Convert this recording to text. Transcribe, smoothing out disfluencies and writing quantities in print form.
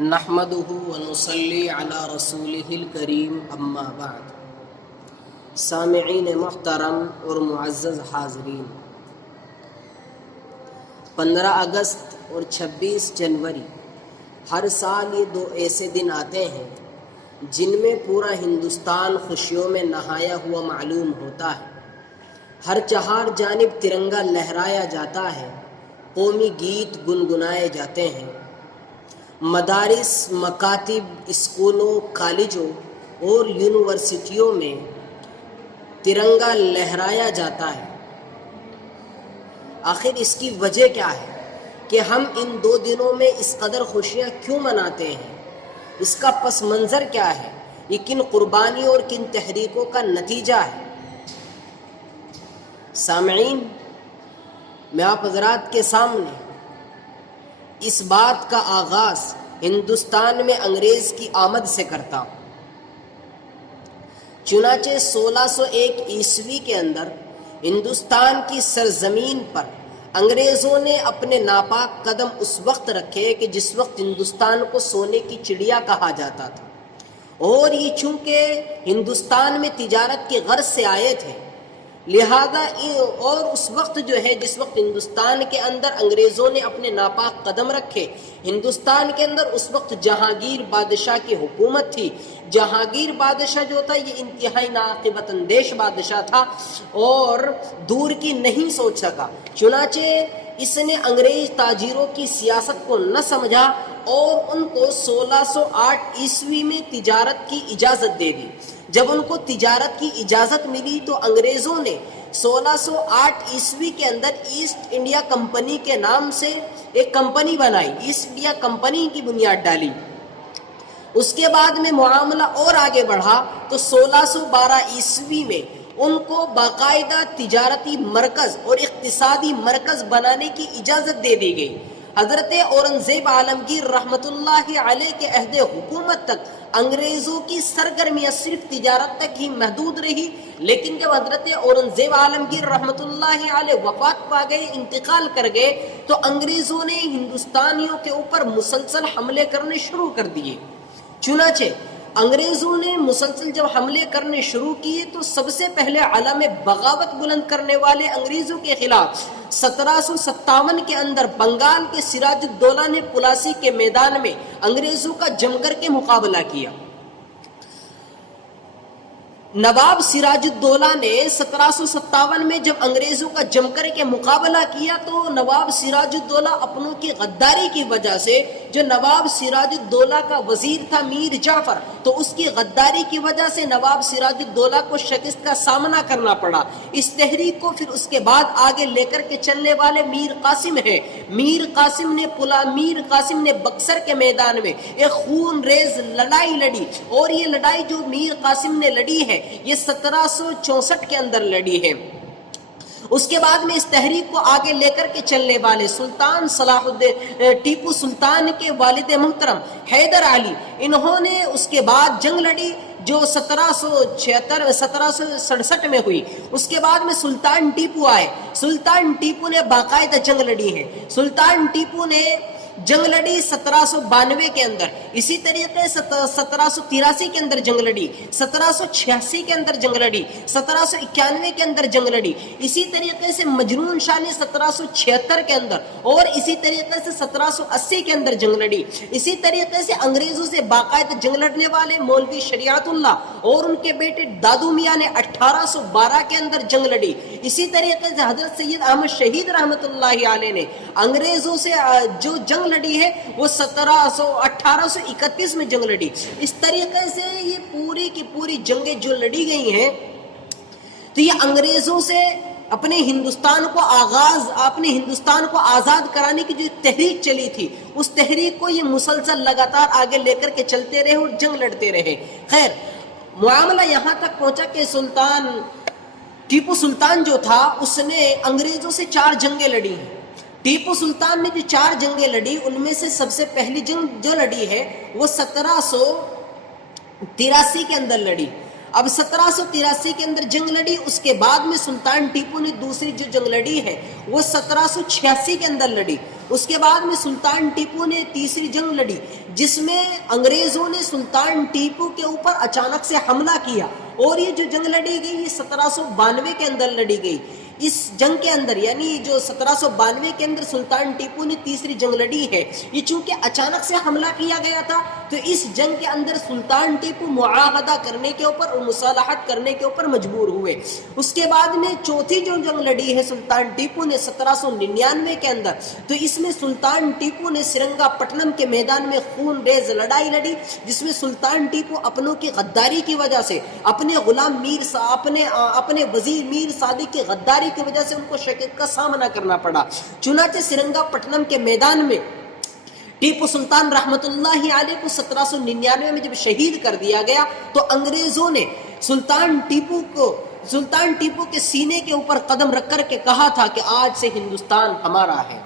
نحمدہ ونصلی علی رسولہ الکریم اما بعد۔ سامعین محترم اور معزز حاضرین، 15 اگست اور 26 جنوری ہر سال یہ دو ایسے دن آتے ہیں جن میں پورا ہندوستان خوشیوں میں نہایا ہوا معلوم ہوتا ہے۔ ہر چہار جانب ترنگا لہرایا جاتا ہے، قومی گیت گنگنائے جاتے ہیں، مدارس، مکاتب، اسکولوں، کالجوں اور یونیورسٹیوں میں ترنگا لہرایا جاتا ہے۔ آخر اس کی وجہ کیا ہے کہ ہم ان دو دنوں میں اس قدر خوشیاں کیوں مناتے ہیں؟ اس کا پس منظر کیا ہے؟ یہ کن قربانیوں اور کن تحریکوں کا نتیجہ ہے؟ سامعین، میں آپ حضرات کے سامنے اس بات کا آغاز ہندوستان میں انگریز کی آمد سے کرتا ہوں۔ چنانچہ 1601 عیسوی کے اندر ہندوستان کی سرزمین پر انگریزوں نے اپنے ناپاک قدم اس وقت رکھے کہ جس وقت ہندوستان کو سونے کی چڑیا کہا جاتا تھا، اور یہ چونکہ ہندوستان میں تجارت کی غرض سے آئے تھے، لہذا اور اس وقت جو ہے جس وقت ہندوستان کے اندر انگریزوں نے اپنے ناپاک قدم رکھے، ہندوستان کے اندر اس وقت جہانگیر بادشاہ کی حکومت تھی۔ جہانگیر بادشاہ جو تھا یہ انتہائی ناعاقبت اندیش بادشاہ تھا اور دور کی نہیں سوچ سکا، چنانچہ اس نے انگریز تاجروں کی سیاست کو نہ سمجھا اور ان کو 1608 عیسوی میں تجارت کی اجازت دے دی۔ جب ان کو تجارت کی اجازت ملی تو انگریزوں نے 1608 عیسوی کے اندر ایسٹ انڈیا کمپنی کے نام سے ایک کمپنی بنائی، ایسٹ انڈیا کمپنی کی بنیاد ڈالی۔ اس کے بعد میں معاملہ اور آگے بڑھا تو 1612 عیسوی میں ان کو باقاعدہ تجارتی مرکز اور اقتصادی مرکز بنانے کی اجازت دے دی گئی۔ حضرت اورنگزیب عالمگیر رحمۃ اللہ علیہ کے عہد حکومت تک انگریزوں کی سرگرمیاں صرف تجارت تک ہی محدود رہی، لیکن جب حضرت اورنگزیب عالمگیر رحمۃ اللہ علیہ وفات پا گئے، انتقال کر گئے، تو انگریزوں نے ہندوستانیوں کے اوپر مسلسل حملے کرنے شروع کر دیے۔ چنانچہ انگریزوں نے مسلسل جب حملے کرنے شروع کیے تو سب سے پہلے علم بغاوت بلند کرنے والے انگریزوں کے خلاف 1757 کے اندر بنگال کے سراج الدولہ نے پلاسی کے میدان میں انگریزوں کا جم کر کے مقابلہ کیا۔ نواب سراج الدولہ نے 1757 میں جب انگریزوں کا جم کر کے مقابلہ کیا تو نواب سراج الدولہ اپنوں کی غداری کی وجہ سے، جو نواب سراج الدولہ کا وزیر تھا میر جعفر، تو اس کی غداری کی وجہ سے نواب سراج الدولہ کو شکست کا سامنا کرنا پڑا۔ اس تحریک کو پھر اس کے بعد آگے لے کر کے چلنے والے میر قاسم ہیں۔ میر قاسم نے بکسر کے میدان میں ایک خون ریز لڑائی لڑی، اور یہ لڑائی جو میر قاسم نے لڑی ہے یہ 1764 کے اندر لڑی ہے۔ اس کے بعد میں اس تحریک کو آگے لے کر کے چلنے والے سلطان صلاح الدین ٹیپو سلطان کے والد محترم حیدر علی، انہوں نے اس کے بعد جنگ لڑی جو 1767 میں ہوئی۔ اس کے بعد میں سلطان ٹیپو آئے۔ سلطان ٹیپو نے باقاعدہ جنگ لڑی ہے۔ سلطان ٹیپو نے جنگ لڑی 1792 کے اندر، اسی طریقے سے 1783 کے اندر جنگ لڑی، 1786 کے اندر جنگ لڑی، 1791 کے اندر جنگ لڑی، اسی طریقے سے مجنون شاہ نے 1776 کے اندر، اور اسی طریقے سے 1780 کے اندر جنگ لڑی۔ اسی طریقے سے انگریزوں سے باقاعدہ جنگ لڑنے والے مولوی شریعت اللہ اور ان کے بیٹے دادو میاں نے 1812 کے اندر جنگ لڑی۔ اسی طریقے سے حضرت سید احمد شہید رحمۃ اللہ علیہ نے انگریزوں سے جو جنگ لڑی ہے وہ 1831 میں جنگ لڑی۔ اس طریقے سے یہ پوری کی پوری جنگیں جو لڑی گئی ہیں تو یہ انگریزوں سے اپنے ہندوستان کو آزاد کرانے کی جو تحریک چلی تھی، اس تحریک کو یہ مسلسل لگاتار آگے لے کر کے چلتے رہے اور جنگ لڑتے رہے۔ خیر، معاملہ یہاں تک پہنچا کہ سلطان ٹیپو سلطان جو تھا اس نے انگریزوں سے 4 جنگیں لڑی ہیں۔ ٹیپو سلطان نے جو 4 جنگیں لڑی ان میں سے سب سے پہلی جنگ جو لڑی ہے وہ 1783 کے اندر لڑی۔ اب 1783 کے اندر جنگ لڑی، اس کے بعد میں سلطان ٹیپو نے دوسری جو جنگ لڑی ہے وہ 1786 کے اندر لڑی، اس کے بعد میں سلطان ٹیپو نے تیسری جنگ لڑی جس میں انگریزوں نے سلطان ٹیپو کے اوپر اچانک سے حملہ کیا، اور یہ جو جنگ لڑی گئی یہ 1792 کے اندر لڑی گئی۔ اس جنگ کے اندر یعنی جو 1792 کے اندر سلطان ٹیپو نے تیسری جنگ لڑی ہے، یہ چونکہ اچانک سے حملہ کیا گیا تھا تو اس جنگ کے اندر سلطان ٹیپو معاہدہ کرنے کے اوپر اور مصالحت کرنے کے اوپر مجبور ہوئے۔ اس کے بعد میں چوتھی جو جنگ لڑی ہے سلطان ٹیپو نے 1799 کے اندر، تو اس میں سلطان ٹیپو نے سرنگا پٹنم کے میدان میں خون ریز لڑائی لڑی، جس میں سلطان ٹیپو اپنوں کی غداری کی وجہ سے، اپنے غلام اپنے وزیر میر صادق کی غداری کی وجہ سے ان کو شکست کا سامنا کرنا پڑا۔ چنانچہ سرنگا پٹنم کے میدان میں ٹیپو سلطان رحمت اللہ علیہ کو 1799 میں جب شہید کر دیا گیا تو انگریزوں نے سلطان ٹیپو کے سینے کے اوپر قدم رکھ کر کے کہا تھا کہ آج سے ہندوستان ہمارا ہے۔